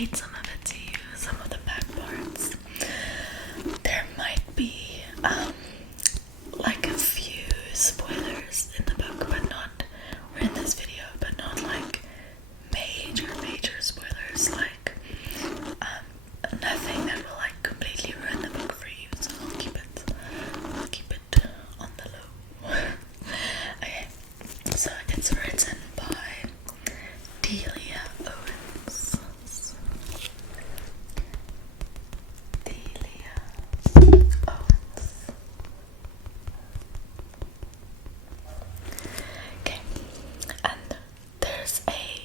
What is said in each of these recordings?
read some of it to you, some of the back parts. There might be like a few spoilers in the book, but not, or in this video, but not like major spoilers, like nothing that will like completely ruin the book for you, so I'll keep it on the low. Okay, so it's written by Delia Owens. Delia Owens. Okay, and there's a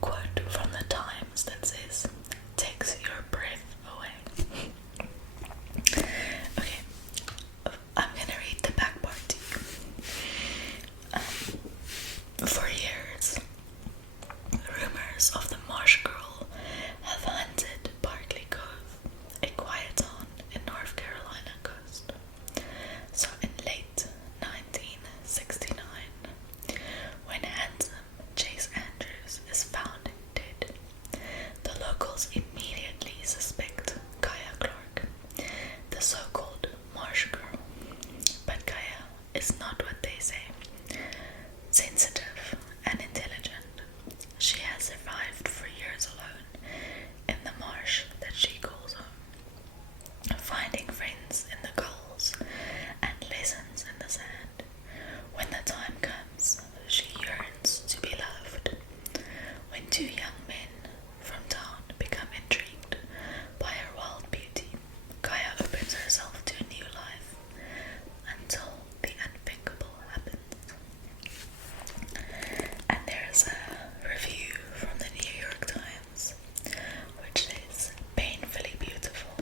quote from the Times that says, "Takes your breath away." Okay, I'm gonna read the back part to you. For years, rumors of the Marsh Girl have haunted Barkley Cove, a quiet town in North Carolina coast. So in late 1969, when handsome Chase Andrews is found dead, the locals immediately suspect Kaya Clark, the so-called Marsh Girl. But Kaya is not what they say. Sensitive and intelligent, she has survived for years alone in the marsh that she calls home, finding friends in the gulls and lessons in the sand. When the time comes, she yearns to be loved. When two young men from town become intrigued by her wild beauty, Kaya opens herself to a new life until the unthinkable happens. And there's a review from the New York Times which says, "Painfully beautiful.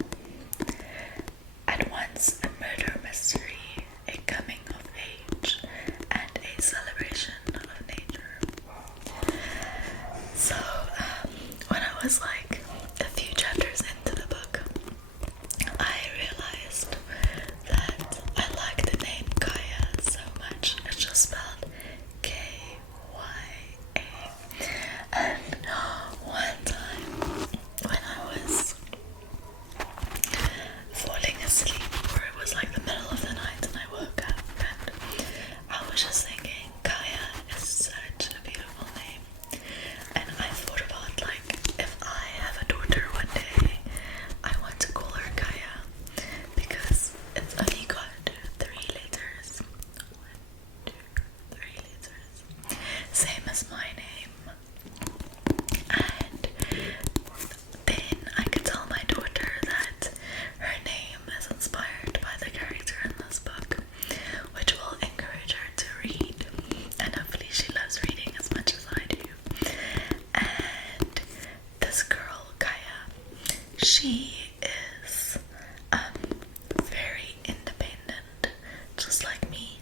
At once a murder mystery, a coming of age, and a celebration of nature." So, when I was like a few chapters into the book, I realized that I like the name Kaya so much. It's just spelled Kya. And one time when I was falling asleep, or it was like the middle of the night, and I woke up and I was just thinking, Kaya is such a beautiful name. And I thought about, like, if I have a daughter one day, I want to call her Kaya, because it's only got 3 letters. 1, 2, 3 letters. Same as my name. And then I could tell my daughter that her name is inspired by the character in this book, which will encourage her to read, and hopefully she loves reading as much as I do. And this girl, Kaya, she is very independent, just like me.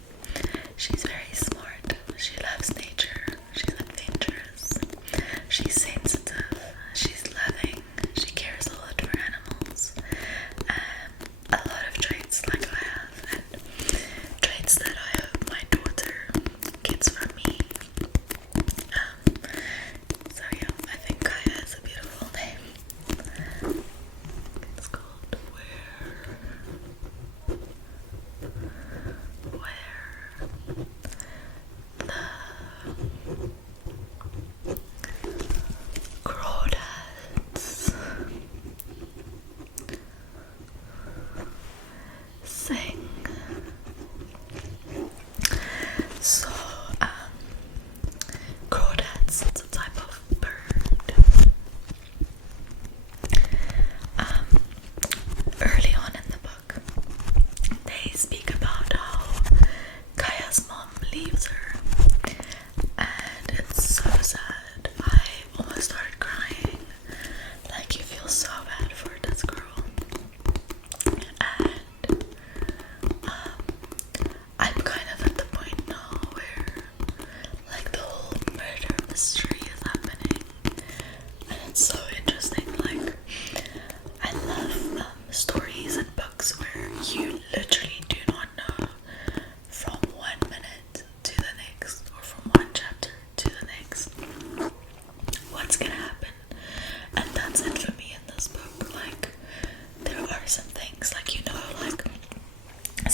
She's very smart, she loves nature, she's adventurous,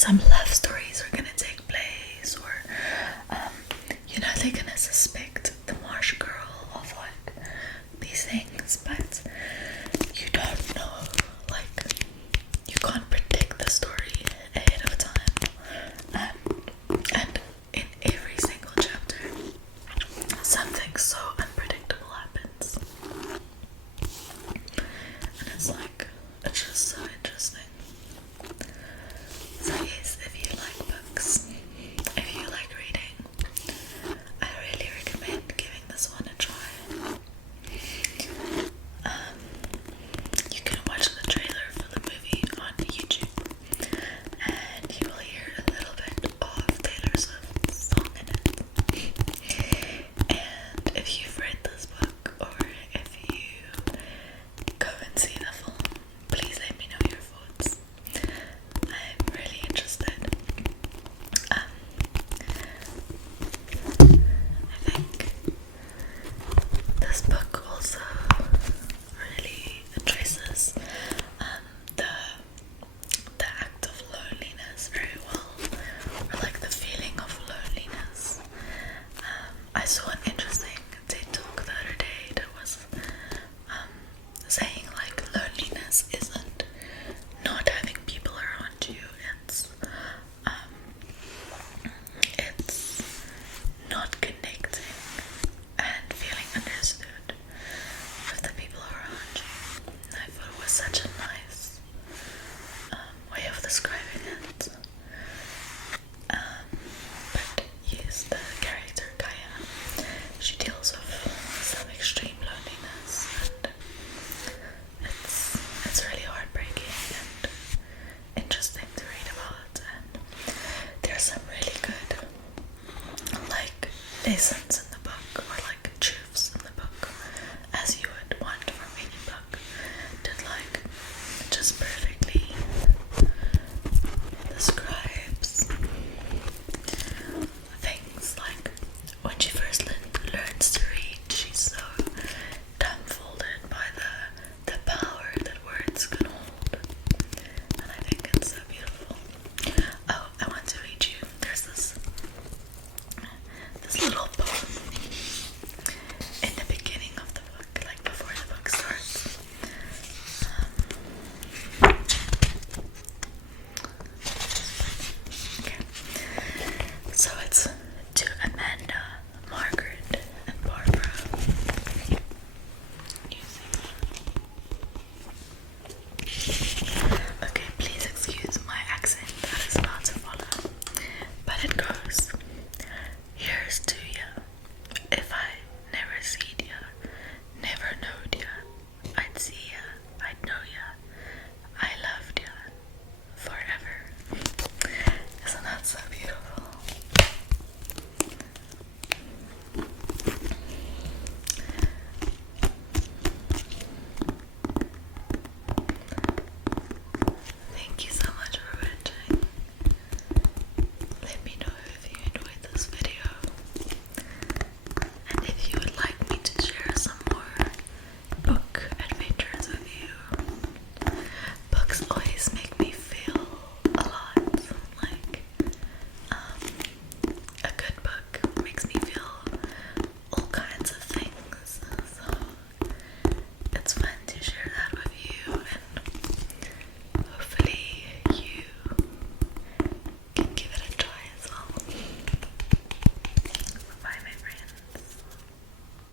some love stories are gonna take place, or they're gonna suspect the Marsh girl of like these things, but you don't know. Like, you can't predict the story ahead of time, and in every single chapter, something so unpredictable happens, and it's just so interesting. So yes, if you like books, if you like reading, I really recommend giving this one a try. You can watch the trailer for the movie on YouTube, and you will hear a little bit of Taylor Swift's song in it. And if you've read this book, or if you go and see the film, please let me know your thoughts. I'm really interested. I think this book